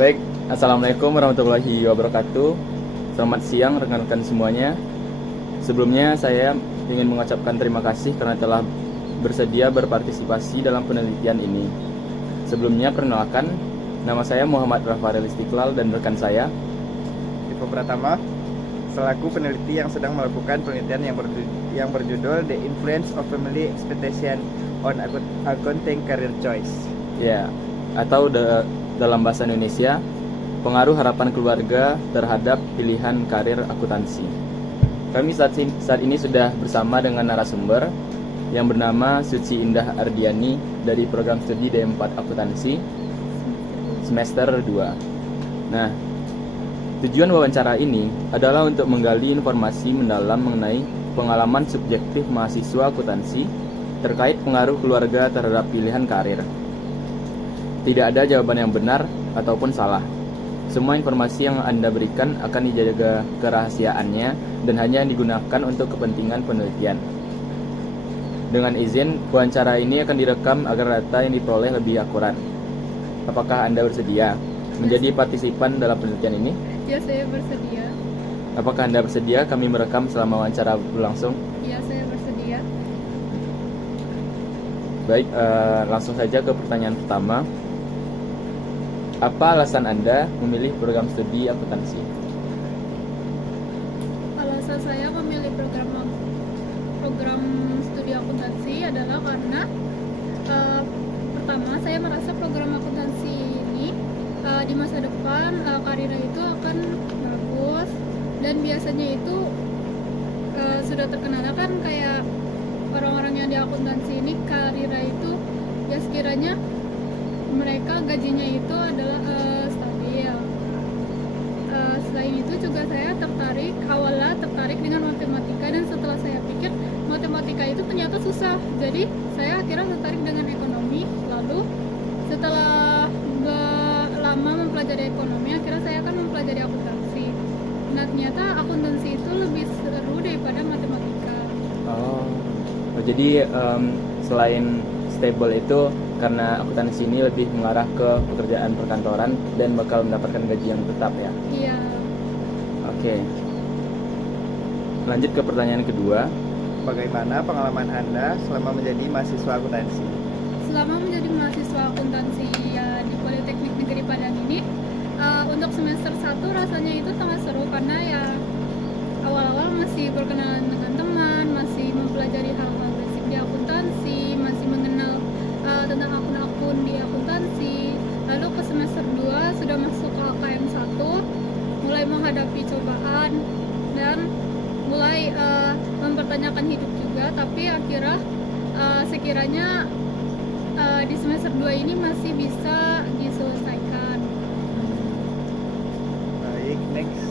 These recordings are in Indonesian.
Baik, Assalamualaikum warahmatullahi wabarakatuh. Selamat siang rekan-rekan semuanya. Sebelumnya saya ingin mengucapkan terima kasih karena telah bersedia berpartisipasi dalam penelitian ini. Sebelumnya perkenalkan, nama saya Muhammad Rafarel Istiqlal dan rekan saya Ivo Pratama, selaku peneliti yang sedang melakukan penelitian yang berjudul The Influence of Family Expectation on Accounting Career Choice. ya, atau dalam bahasa Indonesia, pengaruh harapan keluarga terhadap pilihan karir akuntansi. Kami saat ini sudah bersama dengan narasumber yang bernama Suci Indah Ardiani dari program studi D4 Akuntansi semester 2. Nah, tujuan wawancara ini adalah untuk menggali informasi mendalam mengenai pengalaman subjektif mahasiswa akuntansi terkait pengaruh keluarga terhadap pilihan karir. Tidak ada jawaban yang benar ataupun salah. Semua informasi yang Anda berikan akan dijaga kerahasiaannya dan hanya digunakan untuk kepentingan penelitian. Dengan izin, wawancara ini akan direkam agar data yang diperoleh lebih akurat. Apakah Anda bersedia menjadi partisipan dalam penelitian ini? Ya, saya bersedia. Apakah Anda bersedia kami merekam selama wawancara berlangsung? Ya, saya bersedia. Baik, langsung saja ke pertanyaan pertama. Apa alasan Anda memilih program studi akuntansi? Alasan saya memilih program studi akuntansi adalah karena pertama, saya merasa program akuntansi ini di masa depan karirnya itu akan bagus, dan biasanya itu sudah terkenal kan kayak orang-orang yang di akuntansi ini karirnya itu ya sekiranya mereka gajinya itu adalah stabil. Selain itu juga saya awalnya tertarik dengan matematika, dan setelah saya pikir matematika itu ternyata susah, jadi saya akhirnya tertarik dengan ekonomi. Lalu setelah lama mempelajari ekonomi, akhirnya saya akan mempelajari akuntansi. Nah, ternyata akuntansi itu lebih seru daripada matematika. Jadi selain stable itu karena akuntansi ini lebih mengarah ke pekerjaan perkantoran dan bakal mendapatkan gaji yang tetap ya? Iya. Oke. Lanjut ke pertanyaan kedua. Bagaimana pengalaman Anda selama menjadi mahasiswa akuntansi? Selama menjadi mahasiswa akuntansi ya di Politeknik Negeri Padang ini, untuk semester 1 rasanya itu sangat seru karena ya awal-awal masih berkenalan dengan teman, masih mempelajari hal-hal basic di akuntansi, masih mengenal tentang akun-akun di akuntansi. Lalu ke semester 2 sudah masuk ke AKM 1, mulai menghadapi cobaan dan mulai mempertanyakan hidup juga, tapi akhirnya sekiranya di semester 2 ini masih bisa diselesaikan. Baik, next.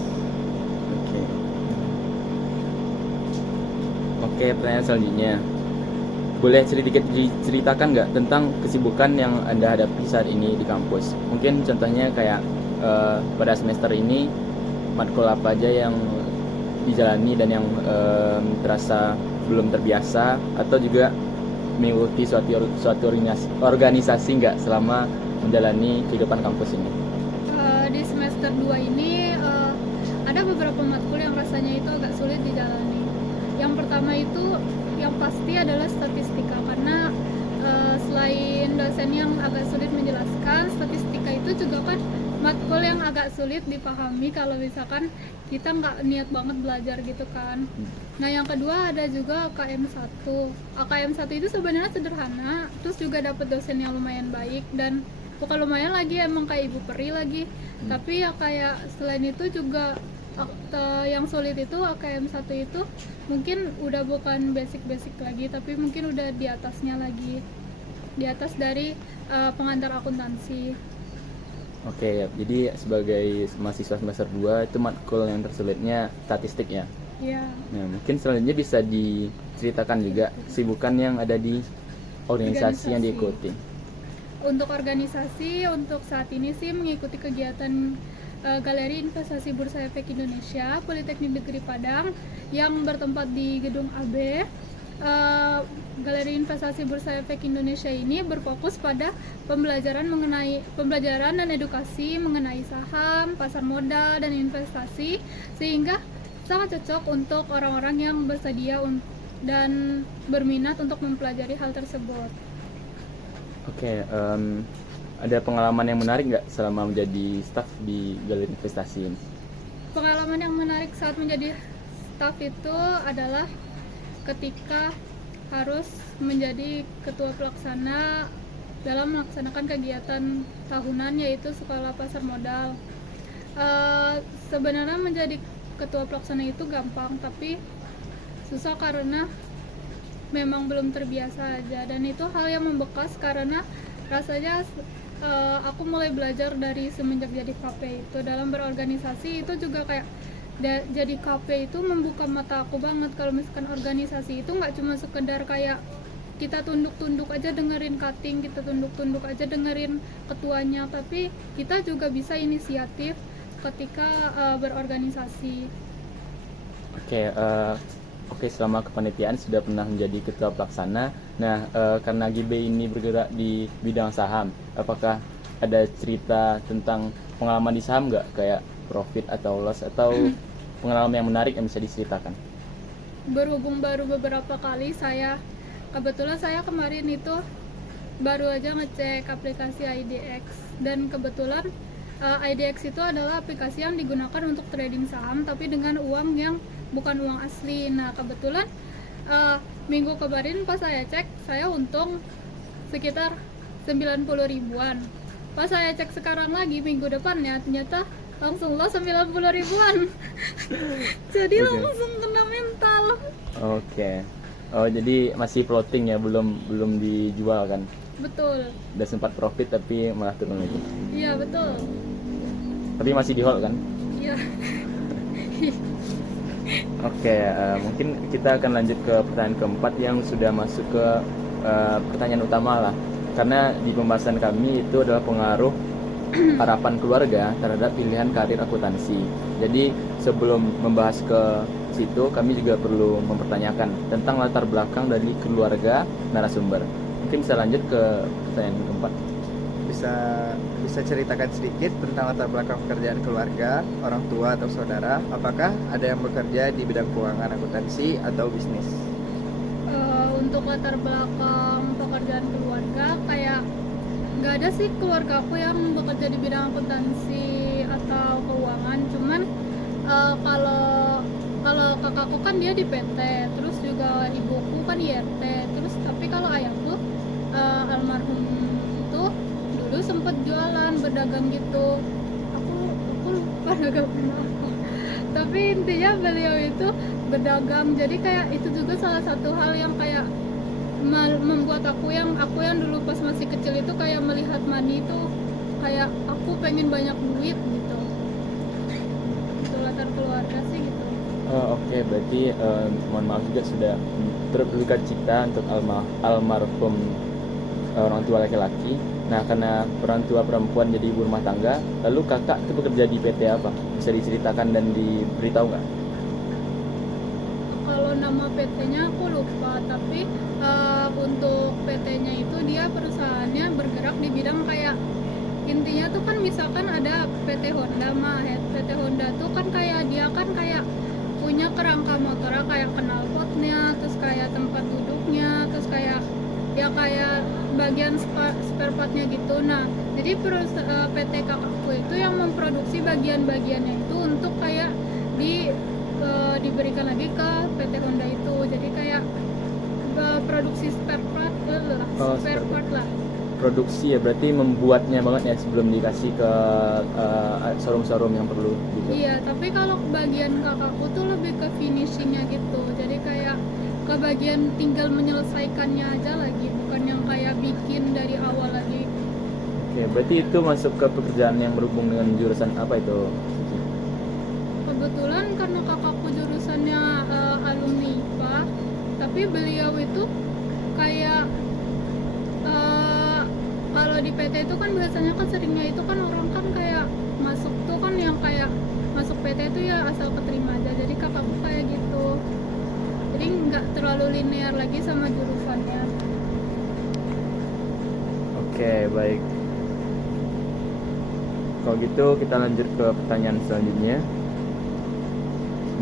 Oke, pertanyaan selanjutnya. Boleh sedikit diceritakan nggak tentang kesibukan yang Anda hadapi saat ini di kampus? Mungkin contohnya kayak pada semester ini matkul apa aja yang dijalani dan yang terasa belum terbiasa, atau juga mengikuti suatu organisasi nggak selama menjalani kehidupan kampus ini? Di semester 2 ini ada beberapa matkul yang rasanya itu agak sulit dijalani. Yang pertama itu yang pasti adalah statistika, karena selain dosen yang agak sulit menjelaskan, statistika itu juga kan matkul yang agak sulit dipahami kalau misalkan kita nggak niat banget belajar gitu kan. Nah, yang kedua ada juga AKM 1. AKM 1 itu sebenarnya sederhana, terus juga dapat dosen yang lumayan baik, dan bukan lumayan lagi, emang kayak ibu peri lagi. Tapi ya kayak selain itu juga yang sulit itu AKM 1 itu mungkin udah bukan basic-basic lagi, tapi mungkin udah di atasnya lagi, di atas dari pengantar akuntansi. Oke, jadi sebagai mahasiswa semester 2 itu matkul yang tersulitnya statistik ya? Iya. Nah, mungkin selanjutnya bisa diceritakan juga kesibukan yang ada di organisasi yang diikuti. Untuk organisasi, untuk saat ini sih mengikuti kegiatan Galeri Investasi Bursa Efek Indonesia Politeknik Negeri Padang yang bertempat di Gedung AB. eh, Galeri Investasi Bursa Efek Indonesia ini berfokus pada pembelajaran dan edukasi mengenai saham, pasar modal dan investasi, sehingga sangat cocok untuk orang-orang yang bersedia dan berminat untuk mempelajari hal tersebut. Oke, ada pengalaman yang menarik nggak selama menjadi staf di Galeri Investasi ini? Pengalaman yang menarik saat menjadi staf itu adalah ketika harus menjadi ketua pelaksana dalam melaksanakan kegiatan tahunan, yaitu sekolah pasar modal. Sebenarnya menjadi ketua pelaksana itu gampang, tapi susah karena memang belum terbiasa aja, dan itu hal yang membekas karena rasanya aku mulai belajar dari semenjak jadi KP itu. Dalam berorganisasi itu juga kayak jadi KP itu membuka mata aku banget. Kalau misalkan organisasi itu nggak cuma sekedar kayak kita tunduk-tunduk aja dengerin cutting, kita tunduk-tunduk aja dengerin ketuanya, tapi kita juga bisa inisiatif ketika berorganisasi. Oke, selama kepanitiaan sudah pernah menjadi ketua pelaksana. Nah, karena GB ini bergerak di bidang saham, apakah ada cerita tentang pengalaman di saham nggak, kayak profit atau loss, atau pengalaman yang menarik yang bisa diceritakan? Berhubung baru beberapa kali kebetulan saya kemarin itu baru aja ngecek aplikasi IDX, dan kebetulan IDX itu adalah aplikasi yang digunakan untuk trading saham tapi dengan uang yang bukan uang asli. Nah, kebetulan minggu kemarin pas saya cek, saya untung sekitar 90 ribuan. Pas saya cek sekarang lagi minggu depannya, ternyata langsung loss 90 ribuan. Jadi langsung kena mental. Oke. Oh, jadi masih floating ya, belum dijual kan? Betul. Udah sempat profit tapi malah turun lagi. Iya, betul. Tapi masih di hold kan? Iya. Oke, mungkin kita akan lanjut ke pertanyaan keempat yang sudah masuk ke pertanyaan utama lah. Karena di pembahasan kami itu adalah pengaruh harapan keluarga terhadap pilihan karir akuntansi. Jadi sebelum membahas ke situ, kami juga perlu mempertanyakan tentang latar belakang dari keluarga narasumber. Mungkin bisa lanjut ke pertanyaan keempat. Bisa ceritakan sedikit tentang latar belakang pekerjaan keluarga, orang tua atau saudara? Apakah ada yang bekerja di bidang keuangan, akuntansi, atau bisnis? Untuk latar belakang pekerjaan keluarga, kayak nggak ada sih keluarga aku yang bekerja di bidang akuntansi atau keuangan. Cuman kalau kakakku kan dia di PT, terus juga ibuku kan IRT, terus tapi kalau ayahku almarhum itu dulu sempet jualan, berdagang gitu. Aku lupa dagang apa, tapi intinya beliau itu berdagang. Jadi kayak itu juga salah satu hal yang kayak membuat aku yang dulu pas masih kecil itu kayak melihat money itu kayak aku pengen banyak duit gitu. Itu latar keluarga sih gitu. Oke, berarti mohon maaf juga sudah berduka cita untuk almarhum orang tua laki-laki. Nah, karena orang tua perempuan jadi ibu rumah tangga, lalu kakak itu bekerja di PT apa? Bisa diceritakan dan diberitahu nggak? Kalau nama PT-nya aku lupa, tapi untuk PT-nya itu dia perusahaannya bergerak di bidang kayak, intinya tuh kan misalkan ada PT Honda mah, PT Honda tuh kan kayak dia kan kayak punya kerangka motornya kayak knalpotnya, terus kayak tempat duduknya, terus kayak ya kayak bagian spare partnya gitu. Nah, jadi PT kakakku itu yang memproduksi bagian-bagiannya itu untuk kayak diberikan lagi ke PT Honda itu. Jadi kayak produksi spare part lah. Produksi ya, berarti membuatnya banget ya sebelum dikasih ke showroom-showroom yang perlu juga. Iya, tapi kalau bagian kakakku tuh lebih ke finishingnya gitu. Jadi kayak ke bagian tinggal menyelesaikannya aja lagi, bukan yang kayak bikin dari awal lagi. Oke, berarti itu masuk ke pekerjaan yang berhubung dengan jurusan apa itu? Kebetulan karena kakakku jurusannya alumni IPA, tapi beliau itu kayak kalau di PT itu kan biasanya kan seringnya itu kan orang kan kayak masuk tuh kan yang kayak masuk PT itu ya asal keterima aja. Jadi kakakku kayak gitu. jadi nggak terlalu linear lagi sama jurusannya. Oke, baik. Kalau gitu kita lanjut ke pertanyaan selanjutnya.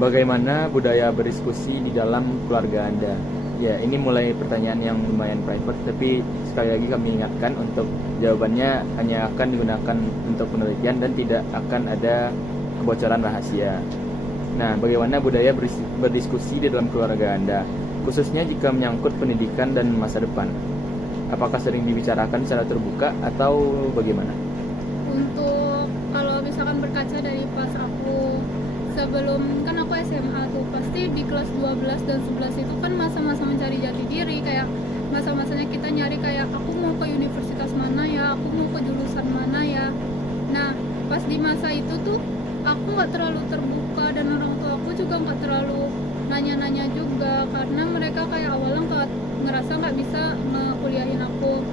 Bagaimana budaya berdiskusi di dalam keluarga Anda? Ya, ini mulai pertanyaan yang lumayan private, tapi sekali lagi kami ingatkan untuk jawabannya hanya akan digunakan untuk penelitian dan tidak akan ada kebocoran rahasia. Nah, bagaimana budaya berdiskusi di dalam keluarga Anda, khususnya jika menyangkut pendidikan dan masa depan? Apakah sering dibicarakan secara terbuka atau bagaimana? Untuk kalau misalkan berkaca dari pas aku sebelum, kan aku SMA tuh pasti di kelas 12 dan 11 itu kan masa-masa mencari jati diri, kayak masa-masanya kita nyari kayak aku mau ke universitas mana ya, aku mau ke jurusan mana ya. Nah pas di masa itu tuh aku nggak terlalu terbuka dan orang tua aku juga nggak terlalu nanya-nanya juga, karena mereka kayak awalnya ngerasa nggak bisa ngekuliahin aku.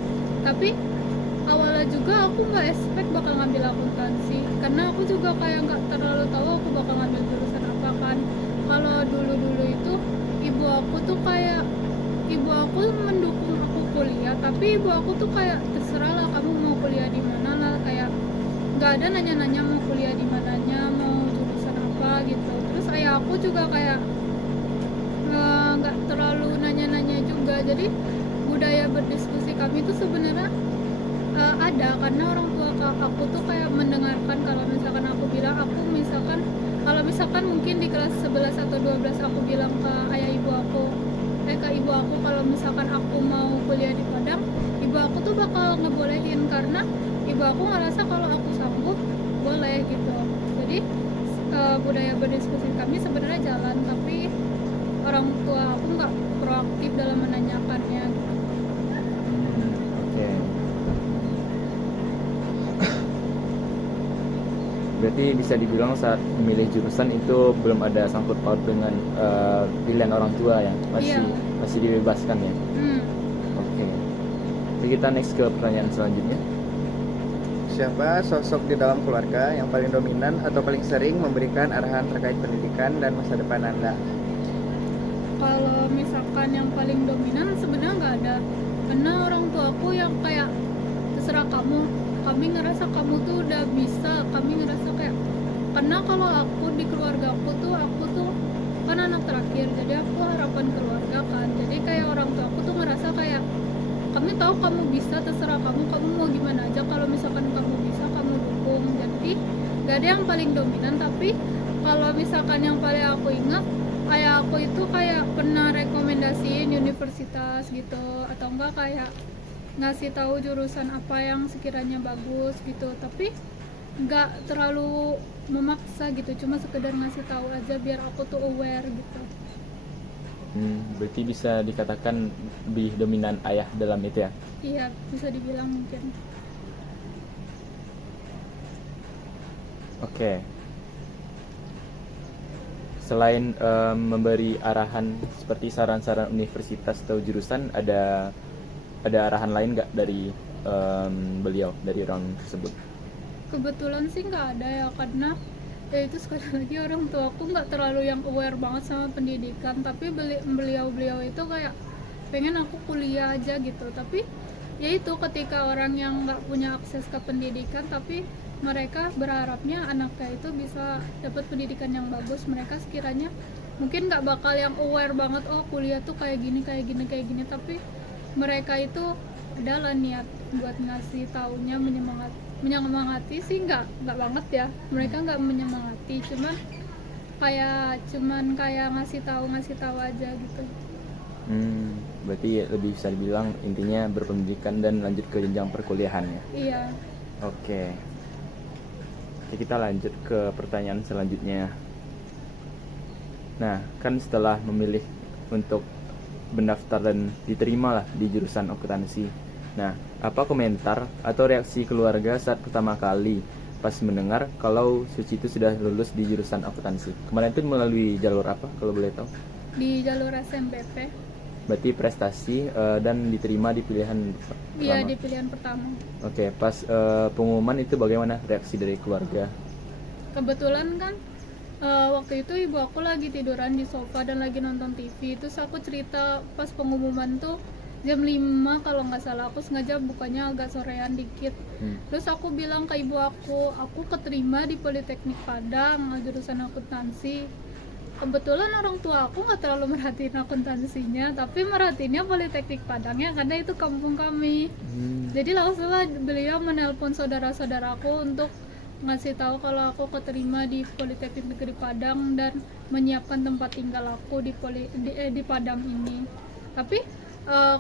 Tapi awalnya juga aku nggak expect bakal ngambil akuntansi, karena aku juga kayak nggak terlalu tahu aku bakal ngambil jurusan apa kan. Kalau dulu itu ibu aku tuh kayak, ibu aku mendukung aku kuliah, tapi ibu aku tuh kayak terserah lah kamu mau kuliah di mana lah, kayak nggak ada nanya-nanya mau kuliah di mananya, mau jurusan apa gitu. Terus ayah aku juga kayak nggak terlalu nanya-nanya juga. Jadi budaya berdiskusi kami itu sebenarnya ada, karena orang tua aku tuh kayak mendengarkan. Kalau misalkan aku bilang, aku misalkan kalau misalkan mungkin di kelas 11 atau 12 aku bilang ke ayah ibu aku, ke ibu aku kalau misalkan aku mau kuliah di Padang, ibu aku tuh bakal ngebolehin, karena ibu aku ngerasa kalau aku sanggup boleh gitu. Jadi budaya berdiskusi kami sebenarnya jalan, tapi orang tua aku nggak proaktif dalam menanyakannya gitu. Oke. Berarti bisa dibilang saat memilih jurusan itu belum ada sangkut paut dengan pilihan orang tua ya, Iya. masih dibebaskan ya. Oke. Jadi kita next ke pertanyaan selanjutnya. Siapa sosok di dalam keluarga yang paling dominan atau paling sering memberikan arahan terkait pendidikan dan masa depan Anda? Kalau misalkan yang paling dominan sebenarnya nggak ada, karena orang tua aku yang kayak terserah kamu, kami ngerasa kamu tuh udah bisa, kami ngerasa kayak, karena kalau aku di keluarga aku tuh kan anak terakhir, jadi aku harapan keluarga kan. Jadi kayak orang tua aku tuh ngerasa kayak, kami tahu kamu bisa, terserah kamu mau gimana aja, kalau misalkan kamu bisa kamu dukung. Jadi gak ada yang paling dominan. Tapi kalau misalkan yang paling aku ingat, kayak aku itu kayak pernah rekomendasiin universitas gitu, atau enggak kayak ngasih tahu jurusan apa yang sekiranya bagus gitu, tapi nggak terlalu memaksa gitu, cuma sekedar ngasih tahu aja biar aku tuh aware gitu. Berarti bisa dikatakan lebih dominan ayah dalam itu ya? Iya, bisa dibilang mungkin. Oke. Selain memberi arahan seperti saran-saran universitas atau jurusan, ada arahan lain nggak dari beliau, dari orang tersebut? Kebetulan sih nggak ada ya, karena ya itu sekali lagi orang tua aku nggak terlalu yang aware banget sama pendidikan. Tapi beliau itu kayak pengen aku kuliah aja gitu. Tapi ya itu, ketika orang yang nggak punya akses ke pendidikan tapi mereka berharapnya anaknya itu bisa dapat pendidikan yang bagus, mereka sekiranya mungkin nggak bakal yang aware banget, oh kuliah tuh kayak gini, tapi mereka itu adalah niat buat ngasih taunya, menyemangati sih nggak banget ya, mereka nggak menyemangati, cuman kayak ngasih tahu aja gitu. Berarti lebih bisa dibilang intinya berpendidikan dan lanjut ke jenjang perkuliahan ya. Iya. Oke, kita lanjut ke pertanyaan selanjutnya. Nah, kan setelah memilih untuk mendaftar dan diterima lah di jurusan akuntansi. Nah, apa komentar atau reaksi keluarga saat pertama kali pas mendengar kalau Suci itu sudah lulus di jurusan akuntansi? Kemarin itu melalui jalur apa kalau boleh tahu? Di jalur SNMPT. Berarti prestasi dan diterima di pilihan pertama? Iya, di pilihan pertama. Oke, pas pengumuman itu bagaimana reaksi dari keluarga? Kebetulan kan Waktu itu ibu aku lagi tiduran di sofa dan lagi nonton TV. Terus aku cerita pas pengumuman tuh jam 5 kalau nggak salah, aku sengaja bukanya agak sorean dikit. Terus aku bilang ke ibu aku keterima di Politeknik Padang jurusan akuntansi. Kebetulan orang tua aku nggak terlalu merhatiin akuntansinya, tapi merhatiinnya Politeknik Padangnya karena itu kampung kami. Jadi langsung beliau menelpon saudara-saudaraku untuk ngasih tahu kalau aku keterima di Politeknik Negeri Padang dan menyiapkan tempat tinggal aku di Padang ini. Tapi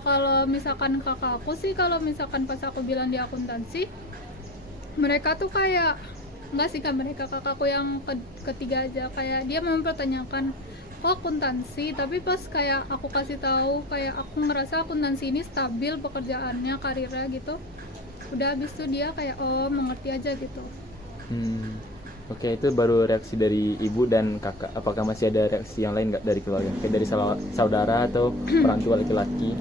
kalau misalkan kakak aku sih, kalau misalkan pas aku bilang di akuntansi, mereka tuh kayak enggak sih, kan mereka kakakku yang ketiga aja, kayak dia mempertanyakan kok akuntansi, tapi pas kayak aku kasih tahu kayak aku ngerasa akuntansi ini stabil pekerjaannya, karirnya gitu, udah habis itu dia kayak oh mengerti aja gitu. Oke, itu baru reaksi dari ibu dan kakak. Apakah masih ada reaksi yang lain nggak dari keluarga? Kayak dari saudara atau orang tua laki-laki?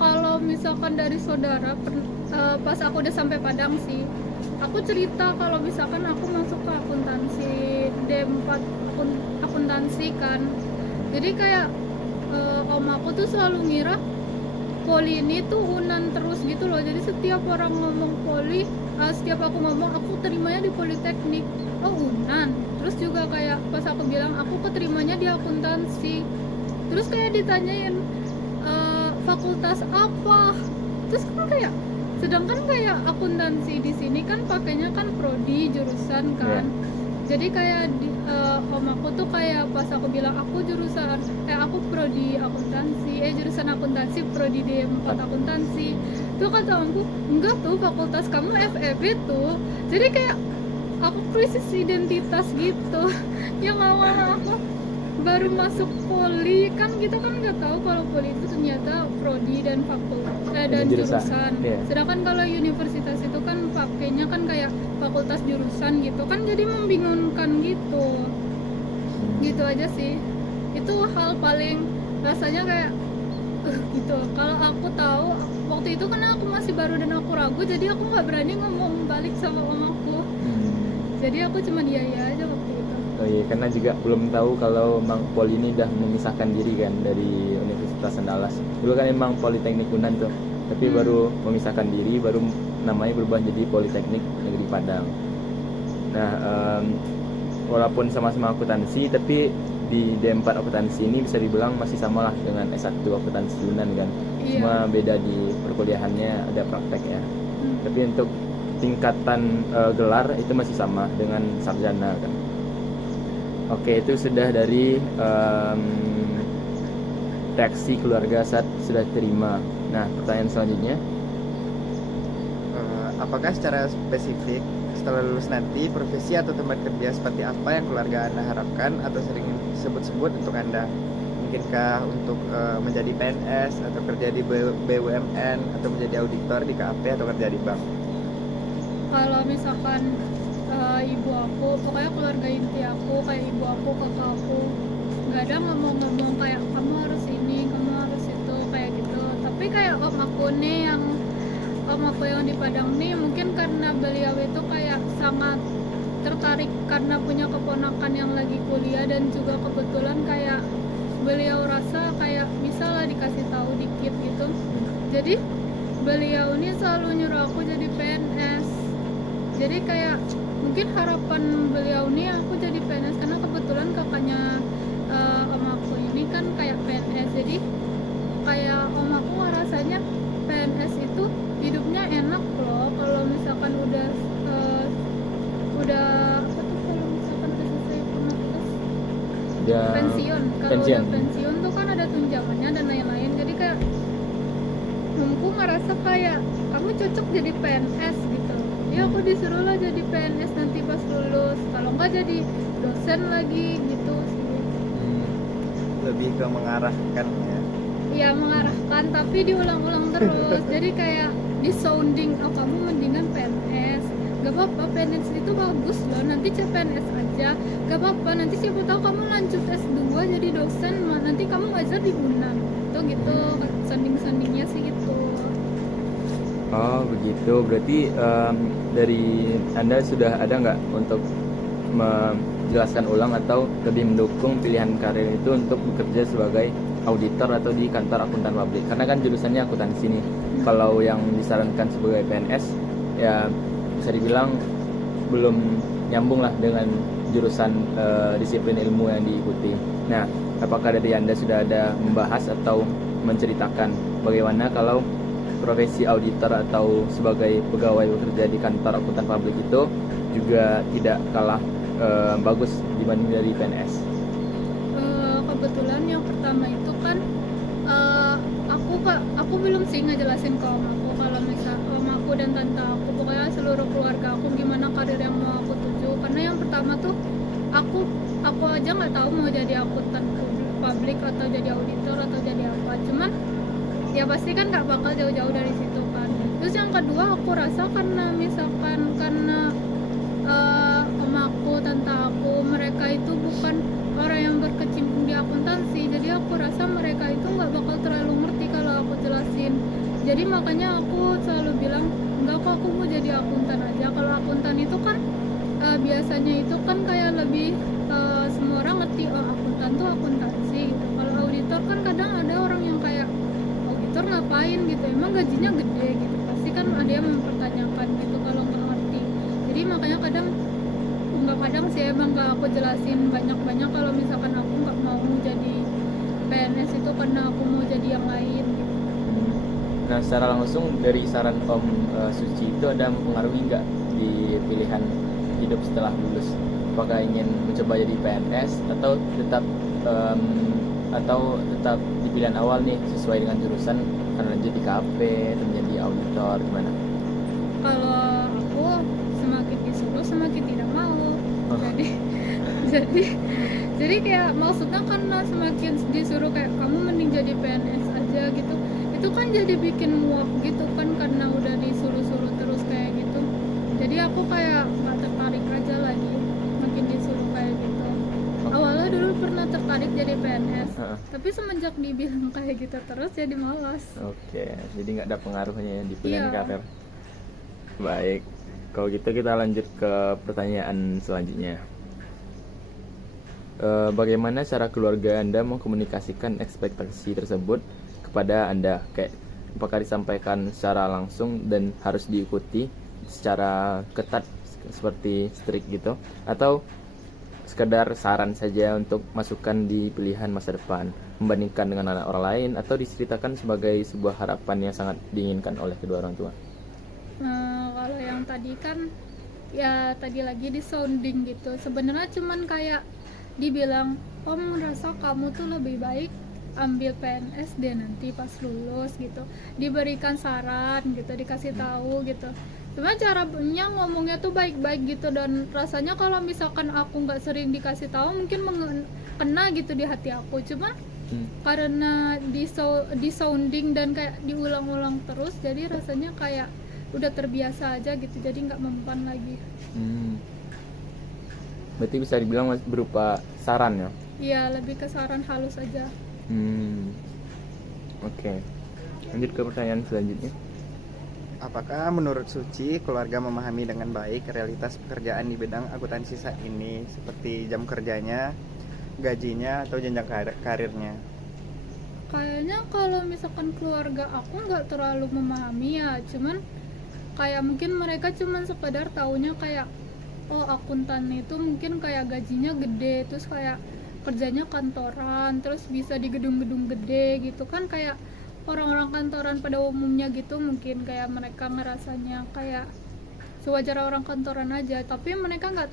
Kalau misalkan dari saudara, pas aku udah sampai Padang sih, aku cerita kalau misalkan aku masuk ke akuntansi D4 akuntansi kan. Jadi kayak om aku tuh selalu ngira poli ini tuh unan terus gitu loh. Jadi setiap orang ngomong poli, setiap aku ngomong aku terimanya di Politeknik, oh unan. Terus juga kayak pas aku bilang aku keterimanya di akuntansi, terus kayak ditanyain fakultas apa, terus kan kayak sedangkan kayak akuntansi di sini kan pakainya kan prodi jurusan kan. Jadi kayak om aku tuh kayak pas aku bilang aku jurusan aku prodi akuntansi, jurusan akuntansi prodi D4 akuntansi, tuh kata omku enggak tuh fakultas kamu FEB tuh. Jadi kayak aku krisis identitas gitu. Yang awalnya aku baru masuk poli kan, kita kan nggak tahu kalau poli itu ternyata prodi dan fakultas dan jurusan. Sedangkan kalau universitas itu kan pakainya kan kayak fakultas jurusan gitu kan, jadi membingungkan gitu. Gitu aja sih. Itu hal paling rasanya kayak gitu. Kalau aku tahu waktu itu karena aku masih baru dan aku ragu, jadi aku nggak berani ngomong balik sama om aku. Jadi aku cuma iya aja waktu itu. Oh iya, karena juga belum tahu kalau Mang Poli ini udah memisahkan diri kan dari Universitas Andalas. Dulu kan emang Politeknik Unan tuh, tapi baru memisahkan diri, baru namanya berubah jadi Politeknik Negeri Padang. Nah, walaupun sama-sama akuntansi, tapi di D4 akuntansi ini bisa dibilang masih sama lah dengan S1 akuntansi Unan kan. Iya. Cuma beda di perkuliahannya, ada prakteknya. Tapi untuk tingkatan gelar itu masih sama dengan sarjana kan. Oke, itu sudah dari reaksi keluarga saat sudah terima. Nah, pertanyaan selanjutnya, apakah secara spesifik setelah lulus nanti profesi atau tempat kerja seperti apa yang keluarga Anda harapkan atau sering sebut-sebut untuk Anda? Mungkinkah untuk menjadi PNS atau kerja di BUMN atau menjadi auditor di KAP atau kerja di bank? Kalau misalkan ibu aku, pokoknya keluarga inti aku kayak ibu aku, kakak aku, nggak ada ngomong-ngomong kayak kamu harus ini, kamu harus itu kayak gitu. Tapi kayak om aku yang di Padang nih, mungkin karena beliau itu kayak sangat tertarik karena punya keponakan yang lagi kuliah, dan juga kebetulan kayak beliau rasa kayak bisa lah dikasih tahu dikit gitu. Jadi beliau ini selalu nyuruh aku jadi PNS. Jadi kayak mungkin harapan beliau nih aku jadi PNS karena kebetulan kakaknya om aku ini kan kayak PNS. Jadi kayak om aku ngerasanya PNS itu hidupnya enak loh. Kalau misalkan udah apa tuh, kalau misalkan udah selesai purna tugas pensiun, kalau udah pensiun tuh kan ada tunjangannya dan lain-lain. Jadi kayak omku ngerasa kayak kamu cocok jadi PNS gitu. Ya aku disuruh lah jadi PNS nanti pas lulus, kalau enggak jadi dosen lagi gitu sih. Lebih ke mengarahkan ya. Iya, mengarahkan tapi diulang-ulang terus. Jadi kayak di sounding, oh kamu mendingan PNS. Gak apa-apa, PNS itu bagus loh, nanti CPNS aja. Gak apa-apa, nanti siapa tahu kamu lanjut S2 jadi dosen, nanti kamu ngajar di Unan. Tuh gitu, sounding-soundingnya sih gitu. Oh begitu, berarti dari Anda sudah ada nggak untuk menjelaskan ulang atau lebih mendukung pilihan karir itu untuk bekerja sebagai auditor atau di kantor akuntan publik, karena kan jurusannya akuntansi nih. Kalau yang disarankan sebagai PNS ya bisa dibilang belum nyambung lah dengan jurusan disiplin ilmu yang diikuti. Nah, apakah dari Anda sudah ada membahas atau menceritakan bagaimana kalau profesi auditor atau sebagai pegawai bekerja di kantor akuntan publik itu juga tidak kalah bagus dibanding dari PNS? Kebetulan yang pertama itu kan aku belum sih ngejelasin ke om aku, kalau misal om aku dan tante aku, pokoknya seluruh keluarga aku, gimana karir yang mau aku tuju. Karena yang pertama tuh aku aja nggak tahu mau jadi akuntan publik atau jadi auditor atau jadi apa, cuman ya pasti kan nggak bakal jauh-jauh dari situ kan. Terus yang kedua aku rasa karena om aku, tante aku, mereka itu bukan orang yang berkecimpung di akuntansi, jadi aku rasa mereka itu nggak bakal terlalu ngerti kalau aku jelasin. Jadi makanya aku selalu bilang enggak kok, aku mau jadi akuntan aja. Kalau akuntan itu kan biasanya itu kan kayak lebih semua orang ngerti, oh akuntan tuh akuntansi gitu. Kalau auditor kan kadang ada orang yang kayak auditor ngapain gitu, emang gajinya gede gitu, pasti kan ada yang mempertanyakan gitu kalau nggak ngerti. Jadi makanya kadang sih emang nggak aku jelasin banyak-banyak kalau misalkan aku nggak mau jadi PNS itu karena aku mau jadi yang lain gitu. Nah, secara langsung dari saran Om Suci itu ada mempengaruhi nggak di pilihan hidup setelah lulus? Apakah ingin mencoba jadi PNS atau tetap di pilihan awal nih sesuai dengan jurusan karena lanjut di KP atau menjadi auditor, gimana? Kalau aku semakin disuruh semakin tidak mau. Jadi kayak maksudnya karena semakin disuruh kayak kamu mending jadi PNS aja gitu, itu kan jadi bikin muak gitu kan karena udah disuruh-suruh terus kayak gitu. Jadi aku kayak nggak tertarik aja lagi makin disuruh kayak gitu. Awalnya dulu pernah tertarik jadi PNS, tapi semenjak dibilang kayak gitu terus jadi malas. Oke, jadi nggak ada pengaruhnya di pilihan Iya. karir. Baik, kalau gitu kita lanjut ke pertanyaan selanjutnya. Bagaimana cara keluarga Anda mengkomunikasikan ekspektasi tersebut kepada Anda? Kayak apakah disampaikan secara langsung dan harus diikuti secara ketat seperti strict gitu, atau sekedar saran saja untuk masukan di pilihan masa depan membandingkan dengan anak orang lain, atau diceritakan sebagai sebuah harapan yang sangat diinginkan oleh kedua orang tua? Kalau yang tadi kan ya tadi lagi di sounding gitu, sebenarnya cuman kayak dibilang om merasa kamu tuh lebih baik ambil PNS deh nanti pas lulus gitu, diberikan saran gitu, dikasih tahu gitu. Cuma caranya ngomongnya tuh baik-baik gitu, dan rasanya kalau misalkan aku nggak sering dikasih tahu mungkin kena gitu di hati aku. Cuma karena di sounding dan kayak diulang-ulang terus, jadi rasanya kayak udah terbiasa aja gitu, jadi nggak mempan lagi. Berarti bisa dibilang berupa saran ya? Iya, lebih ke saran halus aja. Oke. Lanjut ke pertanyaan selanjutnya. Apakah menurut Suci keluarga memahami dengan baik realitas pekerjaan di bidang akuntansi saat ini, seperti jam kerjanya, gajinya, atau jenjang karirnya? Kayaknya kalau misalkan keluarga aku nggak terlalu memahami ya, cuman kayak mungkin mereka cuman sekedar taunya kayak oh akuntan itu mungkin kayak gajinya gede, terus kayak kerjanya kantoran, terus bisa di gedung-gedung gede gitu kan, kayak orang-orang kantoran pada umumnya gitu. Mungkin kayak mereka ngerasanya kayak sewajar orang kantoran aja, tapi mereka nggak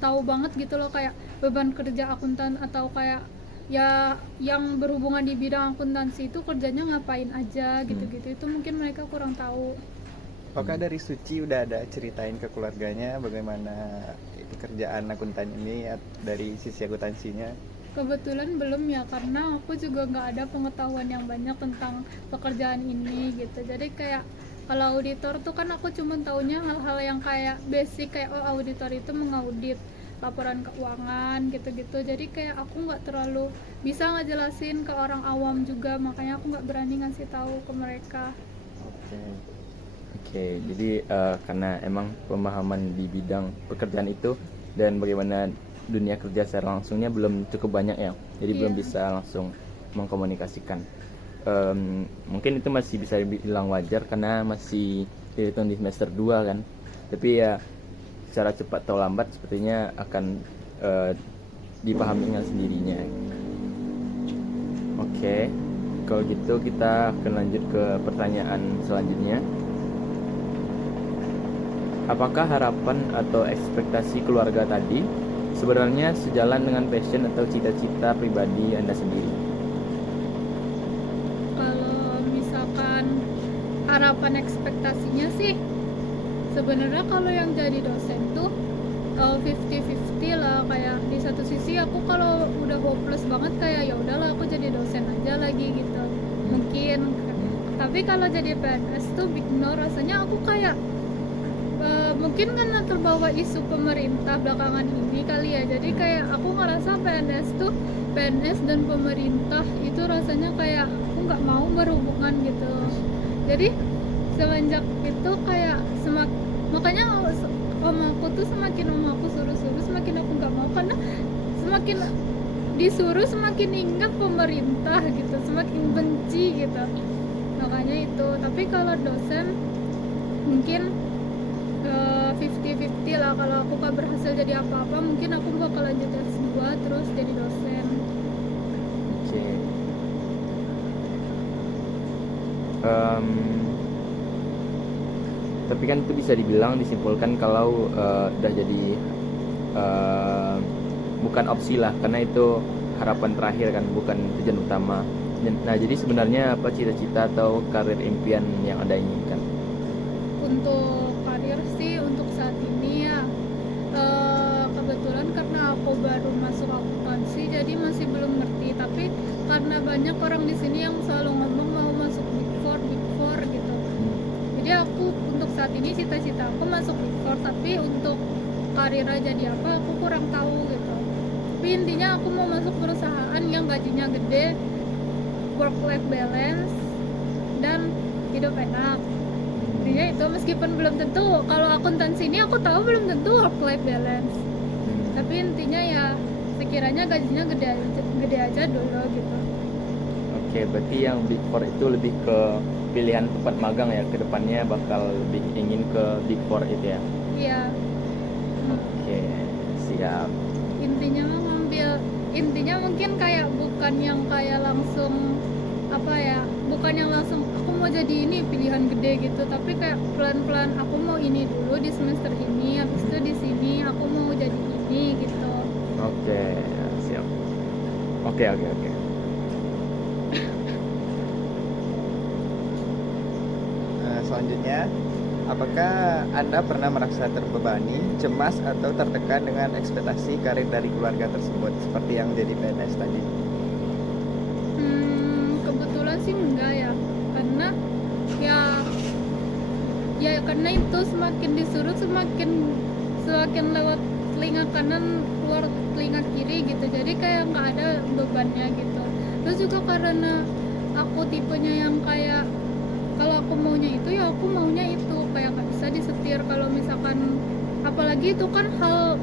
tahu banget gitu loh kayak beban kerja akuntan, atau kayak ya yang berhubungan di bidang akuntansi itu kerjanya ngapain aja gitu-gitu. Itu mungkin mereka kurang tahu. Apakah dari Suci udah ada ceritain ke keluarganya bagaimana pekerjaan akuntan ini dari sisi akuntansinya? Kebetulan belum ya, karena aku juga nggak ada pengetahuan yang banyak tentang pekerjaan ini gitu. Jadi kayak kalau auditor tuh kan aku cuma taunya hal-hal yang kayak basic, kayak oh auditor itu mengaudit laporan keuangan gitu-gitu. Jadi kayak aku nggak terlalu bisa ngejelasin ke orang awam juga, makanya aku nggak berani ngasih tahu ke mereka. Oke, jadi karena emang pemahaman di bidang pekerjaan itu dan bagaimana dunia kerja secara langsungnya belum cukup banyak ya, jadi belum Iya. bisa langsung mengkomunikasikan. Mungkin itu masih bisa dibilang wajar karena masih dihitung di semester 2 kan, tapi ya secara cepat atau lambat sepertinya akan dipahami dengan sendirinya. Oke, kalau gitu kita akan lanjut ke pertanyaan selanjutnya. Apakah harapan atau ekspektasi keluarga tadi sebenarnya sejalan dengan passion atau cita-cita pribadi Anda sendiri? Kalau misalkan harapan ekspektasinya sih, sebenarnya kalau yang jadi dosen tuh 50-50 lah. Kayak di satu sisi aku kalau udah hopeless banget kayak ya udahlah aku jadi dosen aja lagi gitu mungkin. Tapi kalau jadi PNS tuh big no, rasanya aku kayak mungkin karena terbawa isu pemerintah belakangan ini kali ya, jadi kayak aku ngerasa PNS dan pemerintah itu rasanya kayak aku nggak mau berhubungan gitu. Jadi semenjak itu kayak makanya om aku tuh semakin om aku suruh-suruh semakin aku nggak mau, karena semakin disuruh semakin ingat pemerintah gitu, semakin benci gitu, makanya itu. Tapi kalau dosen mungkin 50-50 lah. Kalau aku gak berhasil jadi apa-apa mungkin aku bakal lanjut S2 terus jadi dosen. Oke. Tapi kan itu bisa dibilang disimpulkan kalau udah jadi bukan opsi lah, karena itu harapan terakhir kan, bukan tujuan utama. Nah, jadi sebenarnya apa cita-cita atau karir impian yang Anda inginkan? Untuk karir sih untuk saat ini ya kebetulan karena aku baru masuk akuntansi jadi masih belum ngerti, tapi karena banyak orang di sini yang selalu ngomong mau masuk Big Four gitu, jadi aku untuk saat ini cita-cita aku masuk Big Four, tapi untuk karirnya jadi apa aku kurang tahu gitu. Tapi intinya aku mau masuk perusahaan yang gajinya gede, work life balance, dan hidup enak. Intinya itu, meskipun belum tentu, kalau akuntansi ini aku tahu belum tentu work life balance, tapi intinya ya sekiranya gajinya gede aja dulu gitu. Oke, berarti yang Big Four itu lebih ke pilihan tempat magang ya, kedepannya bakal lebih ingin ke Big Four itu ya? Iya. Oke, siap. Intinya mungkin kayak bukan yang kayak langsung apa ya, bukan yang langsung aku mau jadi ini pilihan gede gitu, tapi kayak pelan-pelan aku mau ini dulu di semester ini, habis itu di sini aku mau jadi ini gitu. Oke, siap. Oke. Selanjutnya, apakah Anda pernah merasa terbebani, cemas, atau tertekan dengan ekspektasi karir dari keluarga tersebut, seperti yang jadi PNS tadi? Kebetulan sih enggak ya, karena ya karena itu semakin disuruh semakin lewat telinga kanan keluar telinga kiri gitu, jadi kayak nggak ada bebannya gitu. Terus juga karena aku tipenya yang kayak kalau aku maunya itu ya aku maunya itu, kayak nggak bisa disetir. Kalau misalkan apalagi itu kan hal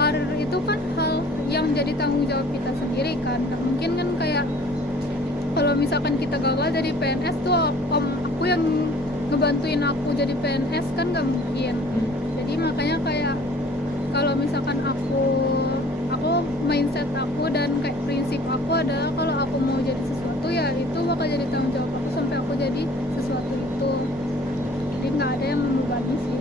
karir itu kan hal yang jadi tanggung jawab kita sendiri kan. Nah, mungkin kan kayak kalau misalkan kita gagal jadi PNS tuh om aku yang ngebantuin aku jadi PNS kan nggak mungkin. Jadi makanya kayak kalau misalkan aku mindset aku dan kayak prinsip aku adalah kalau aku mau jadi sesuatu ya itu bakal jadi tanggung jawab aku sampai aku jadi sesuatu itu. Jadi nggak ada yang membebani sih.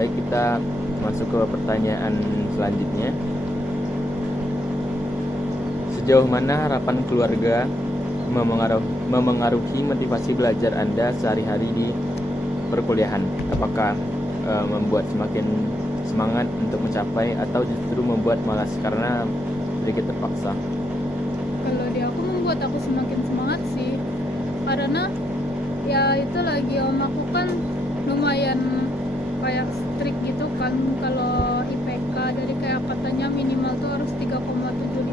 Baik, kita masuk ke pertanyaan selanjutnya. Sejauh mana harapan keluarga memengaruhi motivasi belajar Anda sehari-hari di perkuliahan? Apakah membuat semakin semangat untuk mencapai atau justru membuat malas karena sedikit terpaksa? Kalau di aku membuat aku semakin semangat sih, karena ya itu lagi om aku kan lumayan kayak strict gitu kan kalau IPK, jadi kayak katanya minimal tuh harus 3,75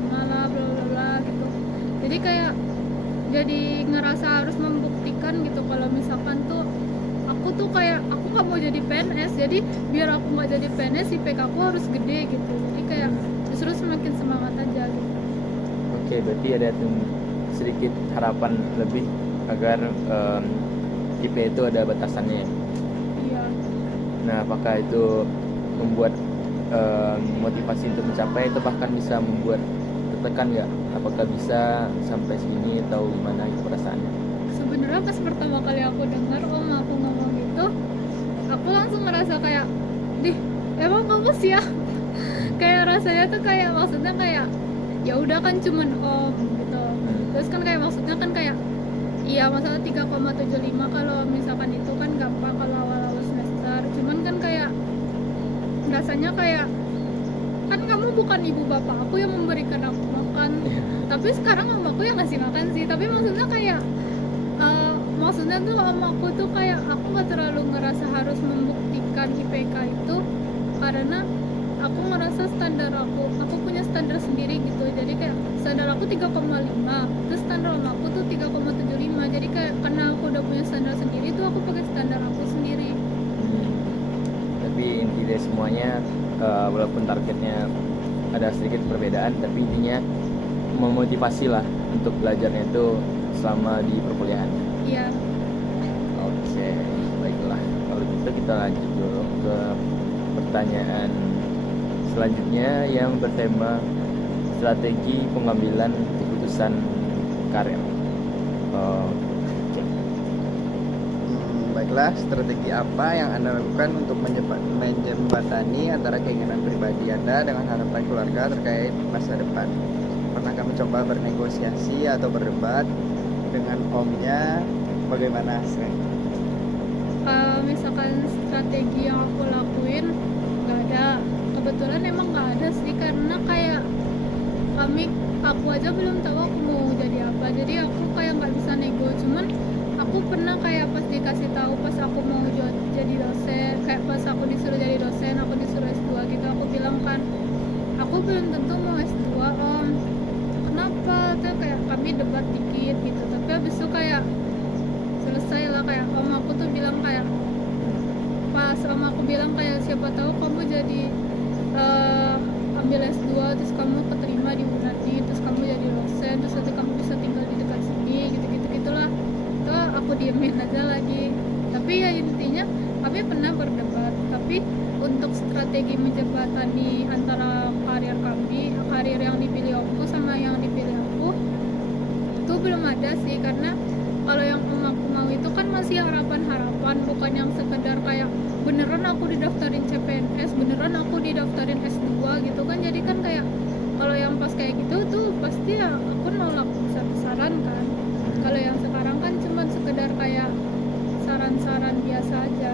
lah bla bla bla gitu. jadi ngerasa harus membuktikan gitu kalau misalkan tuh aku tuh kayak aku nggak mau jadi PNS, jadi biar aku nggak jadi PNS IPK aku harus gede gitu, jadi kayak justru semakin semangat aja gitu. Oke, berarti ada sedikit harapan lebih agar IP itu ada batasannya. Iya. Nah, apakah itu membuat motivasi untuk mencapai, itu bahkan bisa membuat tertekan nggak? Apakah bisa sampai sini atau gimana itu perasaannya? Sebenarnya pas pertama kali aku dengar om aku ngomong gitu, aku langsung ngerasa kayak, dih, emang kamu sih ya? Kayak rasanya tuh kayak maksudnya kayak ya udah kan cuman om gitu. Terus kan kayak maksudnya kan kayak iya masalah 3,75 kalau misalkan itu kan gampang kalau awal-awal semester. Cuman kan kayak rasanya kayak kan kamu bukan ibu bapak aku yang memberikan aku makan, tapi sekarang mamaku yang ngasih makan sih. Tapi maksudnya kayak maksudnya tuh mamaku tuh kayak aku nggak terlalu ngerasa harus membuktikan IPK itu, karena aku ngerasa standar aku punya standar sendiri gitu. Jadi kayak standar aku 3,5, terus standar mamaku tuh 3,75. Jadi kayak karena aku udah punya standar sendiri tuh aku pakai standar aku sendiri. Tapi inti dari semuanya, walaupun targetnya ada sedikit perbedaan, tapi intinya memotivasi lah untuk belajarnya itu selama di perkuliahan. Iya. Oke, baiklah. Kalau gitu kita lanjut dulu ke pertanyaan selanjutnya yang bertema strategi pengambilan keputusan karir. Oke. Baiklah, strategi apa yang Anda lakukan untuk menjembatani antara keinginan pribadi Anda dengan harapan keluarga terkait masa depan? Pernahkah mencoba bernegosiasi atau berdebat dengan omnya? Bagaimana hasilnya? Misalkan strategi yang aku lakuin nggak ada, kebetulan emang nggak ada sih, karena kayak aku aja belum tahu aku mau jadi apa, jadi aku kayak nggak bisa nego. Cuman aku pernah kayak pas dikasih tahu pas aku mau jadi dosen, kayak pas aku disuruh jadi dosen, aku disuruh S2 gitu, aku bilang kan aku belum tentu mau S2 om. Kenapa tuh, kayak kami debat dikit gitu, tapi habis itu kayak selesai lah. Kayak om aku tuh bilang kayak pas om aku bilang kayak siapa tahu kamu jadi ambil S2 terus kamu keterima di Unadi, terus kamu jadi dosen, terus nanti kamu bisa tinggal di dekat sini gitu gitulah. Itu aku diemin aja lagi. Tapi ya intinya kami pernah berdebat, tapi untuk strategi menjembatani antara karir yang dipilih omku sama yang dipilih aku itu belum ada sih, karena kalau yang om aku mau itu kan masih harapan-harapan, bukan yang sekedar kayak beneran aku didaftarin CPNS, beneran aku didaftarin S2 gitu kan. Jadi kan kayak kalau yang pas kayak gitu tuh pasti ya aku nolak besar-besaran kan. Kalau yang sekarang kan cuma sekedar kayak saran-saran biasa aja.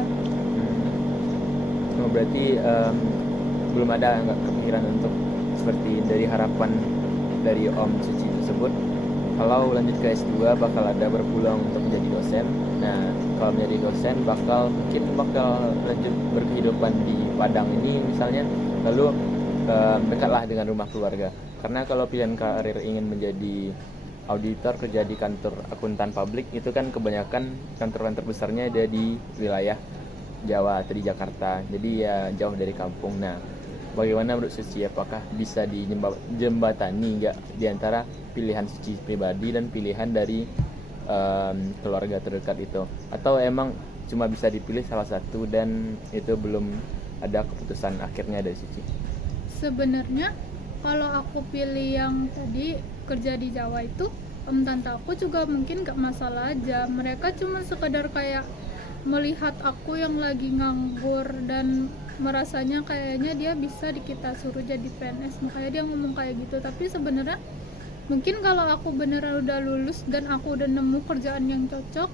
Oh, berarti belum ada nggak kepikiran untuk seperti dari harapan dari Om Suci tersebut, kalau lanjut ke S2 bakal ada berpeluang untuk menjadi dosen. Nah, kalau menjadi dosen bakal lanjut berkehidupan di Padang ini misalnya, lalu dekatlah dengan rumah keluarga. Karena kalau pilihan karir ingin menjadi auditor, kerja di kantor akuntan publik, itu kan kebanyakan kantor-kantor besarnya ada di wilayah Jawa atau di Jakarta, jadi ya jauh dari kampung. Nah, bagaimana menurut Suci, apakah bisa dijembatani nggak di antara pilihan Suci pribadi dan pilihan dari keluarga terdekat itu, atau emang cuma bisa dipilih salah satu dan itu belum ada keputusan akhirnya dari Suci? Sebenarnya kalau aku pilih yang tadi kerja di Jawa itu, om tante aku juga mungkin gak masalah aja. Mereka cuma sekedar kayak melihat aku yang lagi nganggur dan merasanya kayaknya dia bisa kita suruh jadi PNS, makanya dia ngomong kayak gitu. Tapi sebenarnya mungkin kalau aku beneran udah lulus dan aku udah nemu kerjaan yang cocok,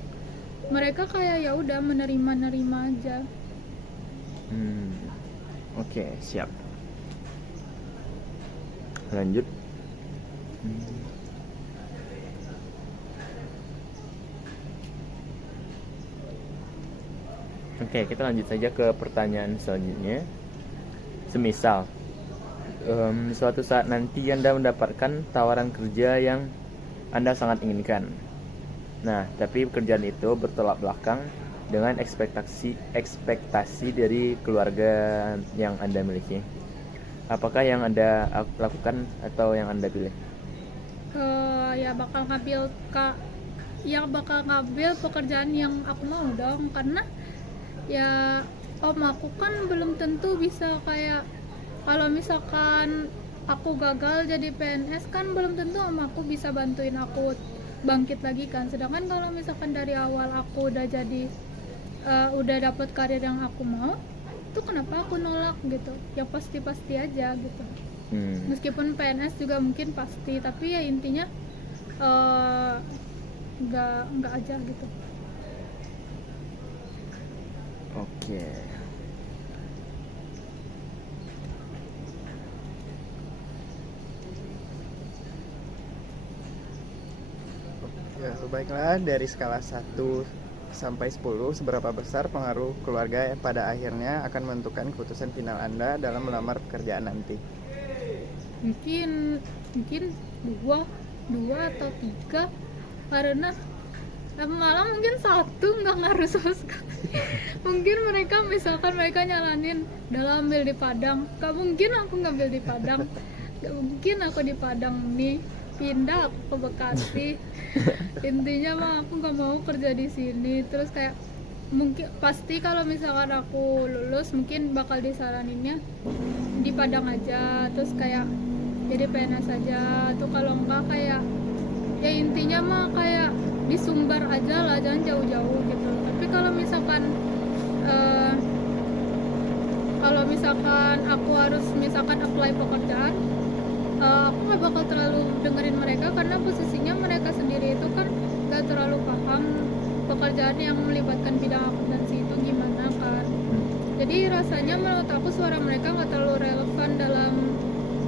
mereka kayak ya udah menerima aja. Oke, siap. Lanjut. Oke, kita lanjut saja ke pertanyaan selanjutnya. Semisal suatu saat nanti Anda mendapatkan tawaran kerja yang Anda sangat inginkan, Nah, tapi pekerjaan itu bertolak belakang dengan ekspektasi dari keluarga yang Anda miliki. Apakah yang Anda lakukan atau yang Anda pilih? Ya bakal ngambil pekerjaan yang aku mau dong, karena ya om aku kan belum tentu bisa kayak, kalau misalkan aku gagal jadi PNS kan belum tentu om aku bisa bantuin aku bangkit lagi kan. Sedangkan kalau misalkan dari awal aku udah jadi udah dapet karir yang aku mau, itu kenapa aku nolak gitu? Ya pasti aja gitu. Meskipun PNS juga mungkin pasti, tapi ya intinya nggak aja gitu. Oke. Ya, baiklah, dari skala 1 sampai 10, seberapa besar pengaruh keluarga pada akhirnya akan menentukan keputusan final Anda dalam melamar pekerjaan nanti? Mungkin dua atau tiga, karena malah mungkin satu nggak ngaruh sama sekali. Mungkin misalkan mereka nyaranin dalam ambil di Padang, gak mungkin aku ngambil di Padang, gak mungkin aku di Padang nih pindah aku ke Bekasi. Intinya mah aku nggak mau kerja di sini. Terus kayak mungkin pasti kalau misalkan aku lulus mungkin bakal disaraninnya di Padang aja, terus kayak jadi PNS aja tuh. Kalau enggak kayak ya intinya mah kayak di Sumbar aja lah, jangan jauh-jauh gitu. Tapi kalau misalkan aku harus misalkan apply pekerjaan, aku nggak bakal terlalu dengerin mereka, karena posisinya mereka sendiri itu kan nggak terlalu paham pekerjaan yang melibatkan bidang akuntansi itu gimana kan. Jadi rasanya menurut aku suara mereka nggak terlalu relevan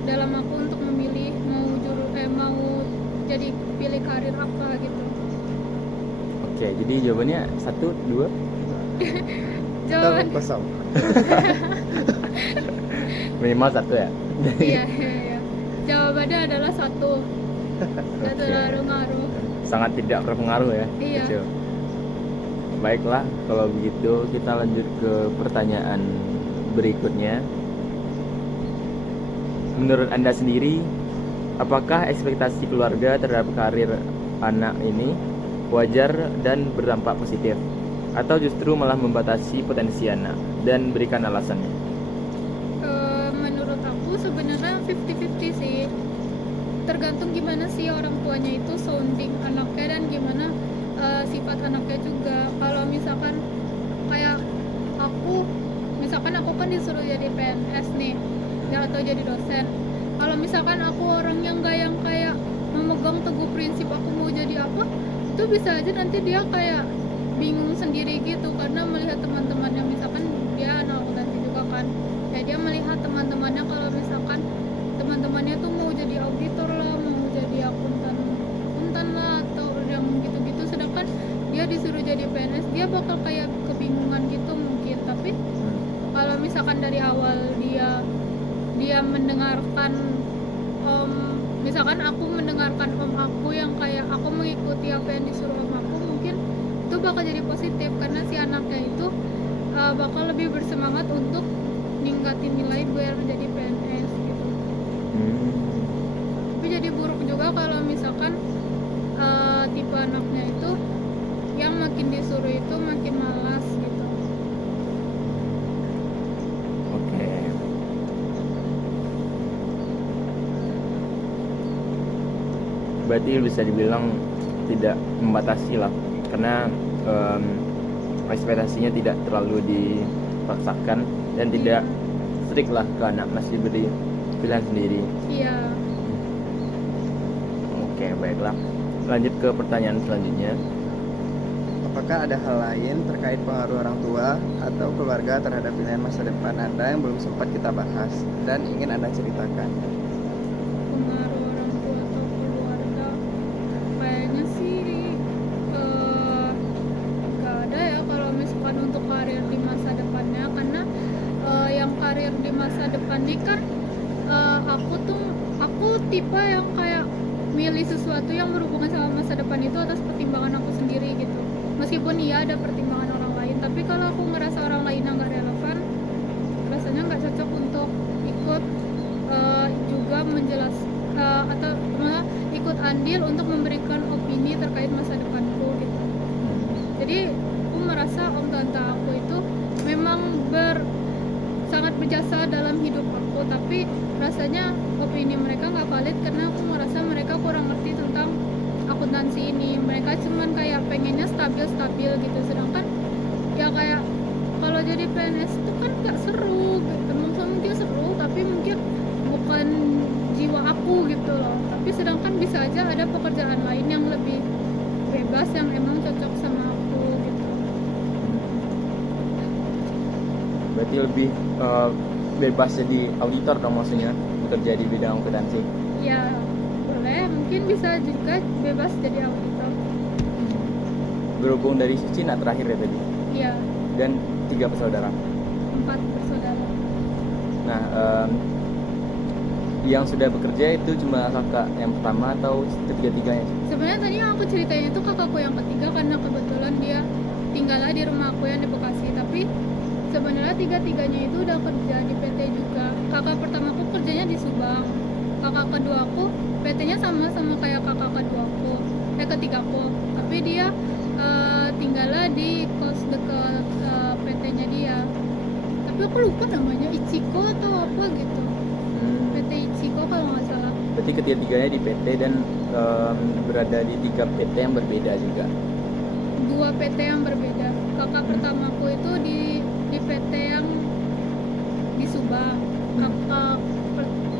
dalam aku untuk memilih mau jadi pilih karir apa gitu. Oke, jadi jawabannya 1, 2. Jawaban kosong. Minimal 1 ya. iya. Jawabannya adalah 1. Nggak terlalu ngaruh. Sangat tidak berpengaruh ya. Iya. Kecil. Baiklah, kalau begitu kita lanjut ke pertanyaan berikutnya. Menurut Anda sendiri, apakah ekspektasi keluarga terhadap karir anak ini wajar dan berdampak positif, atau justru malah membatasi potensi anak, dan berikan alasannya? Menurut aku sebenarnya 50-50 sih. Tergantung gimana sih orang tuanya itu sounding anaknya, dan gimana sifat anaknya juga. Kalau misalkan kayak aku kan disuruh jadi PNS nih ya, atau jadi dosen. Kalau misalkan aku orang yang kayak memegang teguh prinsip aku mau jadi apa, itu bisa aja nanti dia kayak bingung sendiri gitu, karena melihat teman-temannya, misalkan dia anak akuntansi juga kan ya, dia melihat teman-temannya kalau misalkan teman-temannya tuh mau jadi auditor lah, mau jadi akuntan lah, atau yang gitu-gitu, sedangkan dia disuruh jadi PNS, dia bakal kayak kebingungan gitu mungkin. Tapi kalau misalkan dari awal dia mendengarkan misalkan aku mendengarkan om aku yang kayak aku mengikuti apa yang disuruh om aku, mungkin itu bakal jadi positif, karena si anaknya itu bakal lebih bersemangat untuk ningkatin nilai biar jadi PNS gitu. Tapi jadi buruk juga kalau misalkan tipe anaknya itu yang makin disuruh itu makin malas gitu. Oke. Berarti bisa dibilang tidak membatasi lah, karena ekspektasinya tidak terlalu dipaksakan dan tidak strict lah ke anak, masih beri pilihan sendiri. Iya. Oke, baiklah. Lanjut ke pertanyaan selanjutnya. Apakah ada hal lain terkait pengaruh orang tua atau keluarga terhadap pilihan masa depan Anda yang belum sempat kita bahas dan ingin Anda ceritakan? Pengaruh orang tua atau keluarga kayaknya sih nggak ada ya kalau misalkan untuk karir di masa depannya, karena yang karir di masa depan ini kan aku tipe yang kayak milih sesuatu yang berhubungan sama masa depan itu atas pertimbangan aku sendiri gitu. Meskipun iya ada pertimbangan orang lain, tapi kalau aku ngerasa orang lain yang nggak relevan, rasanya nggak cocok untuk ikut juga atau malah ikut andil untuk memberikan opini terkait masa depanku gitu. Jadi aku merasa om tante aku itu memang sangat berjasa dalam hidup aku, tapi rasanya opini mereka nggak valid karena aku merasa mereka kurang ngerti tentang akuntansi ini. Mereka cuman kayak pengennya stabil gitu, sedangkan ya kayak kalau jadi PNS itu kan nggak seru gitu. Mungkin seru tapi mungkin bukan jiwa aku gitu loh. Tapi sedangkan bisa aja ada pekerjaan lain yang lebih bebas yang emang cocok sama aku gitu. Berarti lebih bebas jadi auditor dong, maksudnya bekerja di bidang akuntansi. Ya boleh, mungkin bisa juga bebas jadi auditor. Berhubung dari Suci nak terakhir ya tadi, Iya, dan 3 bersaudara. 4 bersaudara. Nah, yang sudah bekerja itu cuma kakak yang pertama atau ketiga-tiganya? Sebenarnya tadi yang aku ceritain itu kakakku yang ketiga karena kebetulan dia tinggalnya di rumah aku yang di Bekasi. Tapi sebenarnya tiga-tiganya itu udah kerja di PT juga. Kakak pertama aku kerjanya di Subang. Kakak kedua aku PT-nya sama kayak kakak kedua aku, ketigaku. Tapi dia tinggalnya di kos dekat PT-nya dia. Tapi aku lupa namanya, Ichiko atau apa gitu. PT Ichiko kalau nggak salah. Berarti ketiga-tiganya di PT dan berada di 3 PT yang berbeda juga. 2 PT yang berbeda. Kakak pertamaku itu di PT yang di Subang. Kakak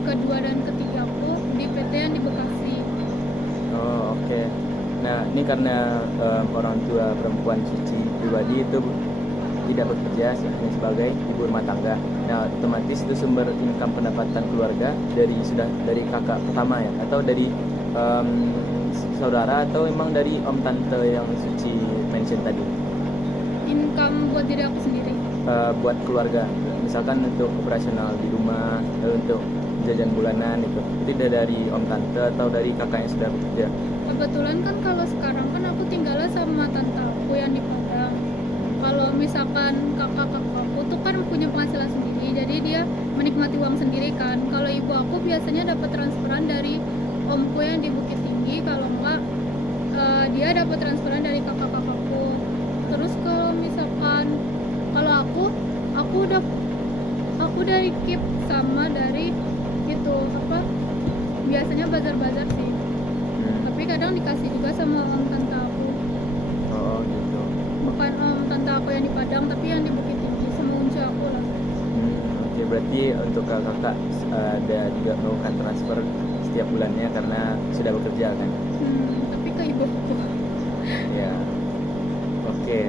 kedua dan ketigaku di PT yang di Bekasi. Oh, oke. Nah, ini karena orang tua perempuan Suci pribadi itu tidak bekerja, hanya sebagai ibu rumah tangga. Nah, otomatis itu sumber income pendapatan keluarga dari kakak pertama ya, atau dari saudara, atau emang dari om tante yang Suci mention tadi? Income buat diri aku sendiri. Buat keluarga, misalkan untuk operasional di rumah, untuk jajan bulanan itu tidak dari om tante atau dari kakak yang sudah bekerja? Kebetulan kan kalau sekarang kan aku tinggalnya sama tante aku yang di Padang. Kalau misalkan kakak-kakak aku tuh kan punya penghasilan sendiri, jadi dia menikmati uang sendiri kan. Kalau ibu aku biasanya dapat transferan dari omku yang di Bukit Tinggi, kalau enggak dia dapat transferan dari kakak-kakakku. Terus kalau misalkan kalau aku udah keep sama dari itu apa biasanya bazar-bazar sih. Tapi kadang dikasih juga sama om tante aku. Oh gitu. Bukan om tante aku yang di Padang, tapi yang di Bukit Tinggi sama unci aku lah. Oke, berarti untuk kakak ada juga melakukan transfer setiap bulannya karena sudah bekerja kan? Tapi ke ibu aku. Ya. Oke.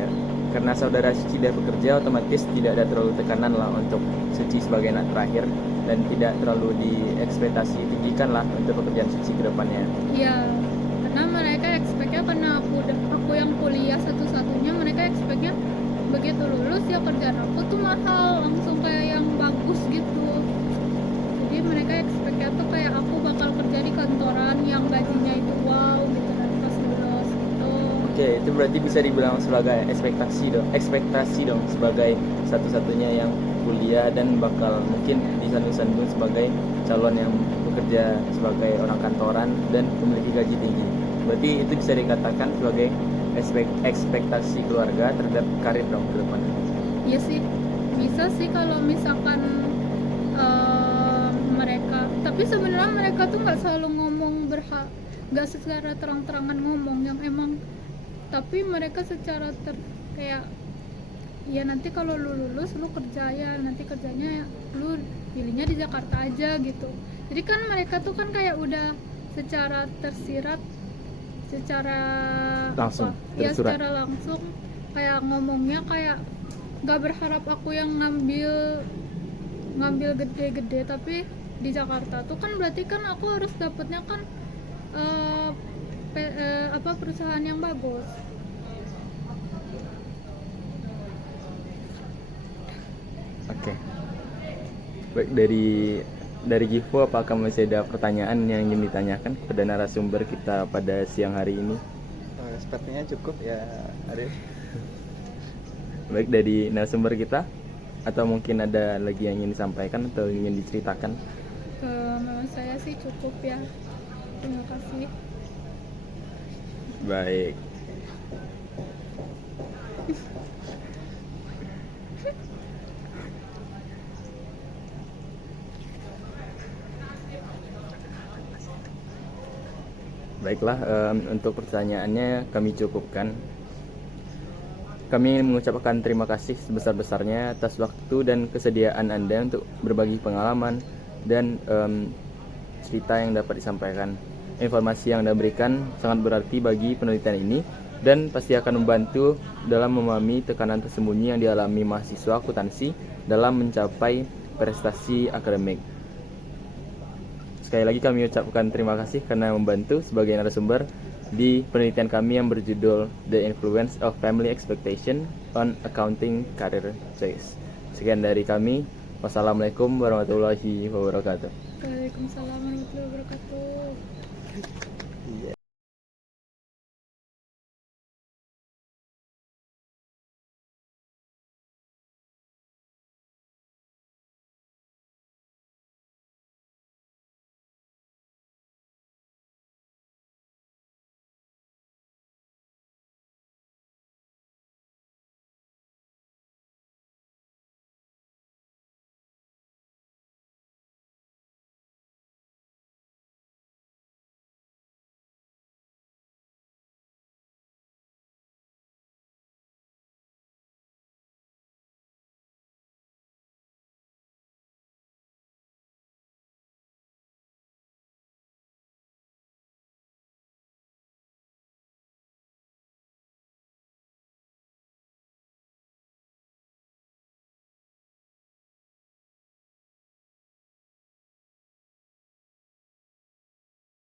Karena saudara Suci sudah bekerja, otomatis tidak ada terlalu tekanan lah untuk Suci sebagai anak terakhir, dan tidak terlalu diekspektasi tinggikan lah untuk pekerjaan Suci ke depannya. Iya, karena mereka expect-nya karena aku yang kuliah satu-satunya, mereka expect-nya begitu lulus ya kerjaan aku tuh mahal, langsung kayak yang bagus gitu. Jadi mereka expect-nya tuh kayak aku bakal kerja di kantoran yang gajinya itu wow gitu nanti pas lulus gitu. Oke, itu berarti bisa dibilang sebagai ekspektasi dong sebagai satu-satunya yang kuliah dan bakal mungkin disandung-sandung sebagai calon yang bekerja sebagai orang kantoran dan memiliki gaji tinggi. Berarti itu bisa dikatakan sebagai ekspektasi keluarga terhadap karir dong ke depan. Iya sih, bisa sih kalau misalkan mereka. Tapi sebenarnya mereka tuh nggak selalu ngomong nggak secara terang-terangan ngomong yang emang. Tapi mereka secara kayak ya nanti kalau lu lulus lu kerja ya, nanti kerjanya ya, lu pilihnya di Jakarta aja gitu. Jadi kan mereka tuh kan kayak udah secara tersirat, secara Langsung ya tersurat. secara langsung kayak ngomongnya kayak nggak berharap aku yang ngambil gede-gede tapi di Jakarta tuh kan berarti kan aku harus dapetnya kan perusahaan yang bagus. Oke. Baik, dari dari Givo, apakah masih ada pertanyaan yang ingin ditanyakan kepada narasumber kita pada siang hari ini? Sepertinya cukup ya, Arif. Baik, dari narasumber kita, atau mungkin ada lagi yang ingin disampaikan atau ingin diceritakan? Menurut saya sih cukup ya. Terima kasih. Baik. Baiklah, untuk pertanyaannya kami cukupkan. Kami mengucapkan terima kasih sebesar-besarnya atas waktu dan kesediaan Anda untuk berbagi pengalaman dan cerita yang dapat disampaikan. Informasi yang Anda berikan sangat berarti bagi penelitian ini dan pasti akan membantu dalam memahami tekanan tersembunyi yang dialami mahasiswa akuntansi dalam mencapai prestasi akademik. Sekali lagi kami ucapkan terima kasih karena membantu sebagai narasumber di penelitian kami yang berjudul The Influence of Family Expectation on Accounting Career Choice. Sekian dari kami. Wassalamualaikum warahmatullahi wabarakatuh. Waalaikumsalam warahmatullahi wabarakatuh.